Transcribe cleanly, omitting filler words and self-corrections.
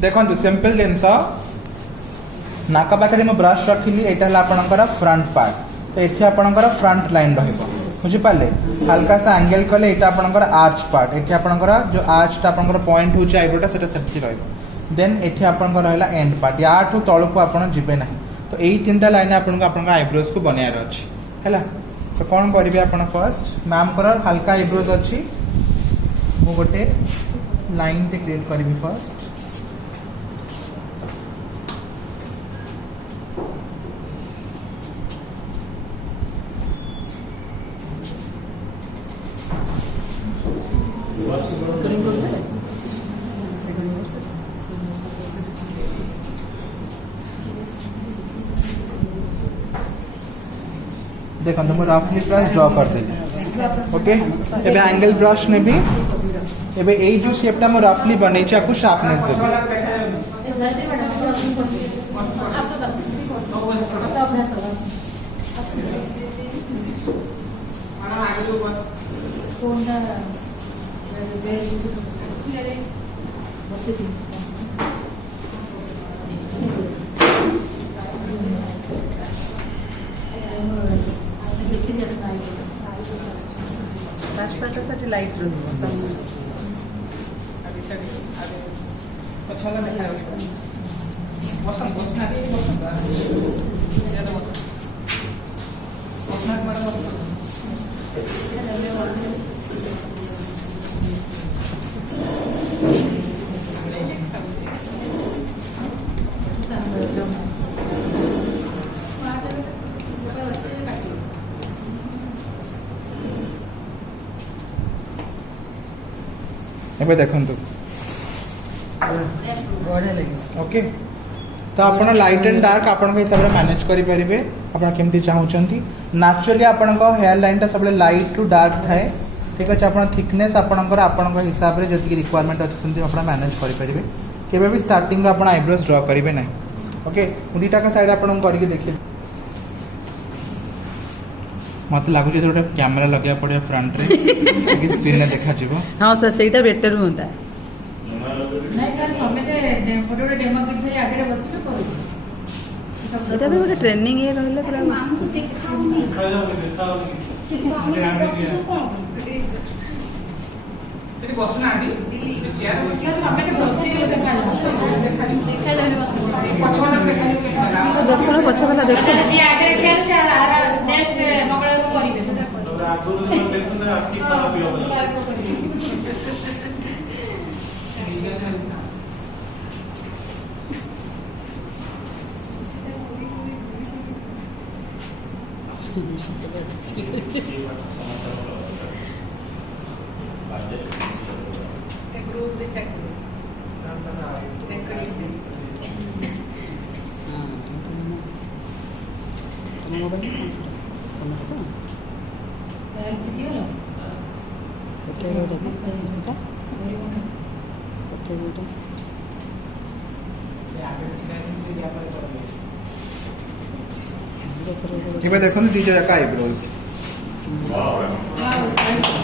देखो सिंपल जिनस नाक पाखे मैं ब्रश रखिली यहाँ आपंकर फ्रंट पार्ट तो ये आपंकर फ्रंट लाइन बुझीपारे हल्का सा एंगल कले यहाँ आपंकर आर्च पार्ट ये आपंकर जो आर्चटा आपंकर पॉइंट होची आईब्रोटा सेटा सेठी रहइबो देन एठी आपंकर रहला एंड पार्ट या ठू तळको आपण जिबे नाही तो यही तीनटा लाइन आपन आपन आईब्रोज को बनायार अछि हैला तो कौन करेंगे आप फर्स्ट मैम को हल्का आईब्रोज अच्छी मु गोटे लाइन टे क्रिएट करी फर्स्ट देखो तो मैं रफली ब्रश ड्रॉ कर देली ओके एबे एंगल ब्रश ने भी एबे एई जो शेपटा मैं रफली बनै छै आकु शार्पनेस देबे लाइट अच्छा लगा वसंत बसना बसना मारा एबे देखंतु ओके तो आपण लाइट एंड डार्क आपण के हिसाब रे मैनेज करि परिबे आपण केमती चाहउचंती नेचुरली आपण को हेयर लाइन ता सबले लाइट टू डार्क थाए ठीक अछि आपण थिकनेस आपण को हिसाब रे जति रिक्वायरमेंट अछि संती आपण मैनेज करि परिबे केबे भी स्टार्टिंग में आपण आईब्रोज ड्रॉ करिवे नै ओके उडीटा का साइड आपण करके देखि मत लागु जे गोटे कैमरा लगे पड़े फ्रंट रे कि स्क्रीन ने देखा जीवो हां सर सेटा बेटर होता नहीं सर समेते फोटो डेमो करथे आगे बसिबे करू सेटा भी गोटे ट्रेनिंग ये रहले पूरा मामू को देखाउनी सेठी बसना आंटी चेयर बसना समेते बसि देखा जाबे पछवाला देखा देखो पछे वाला देखो जे आगे खेल से नेक्स्ट मंगल को करिवे सेटा ग्रुप रे चेक रेकॉर्डिंग मोबाइल सिटियो ठीक है देखो दीजिए का आईब्रोज वाओ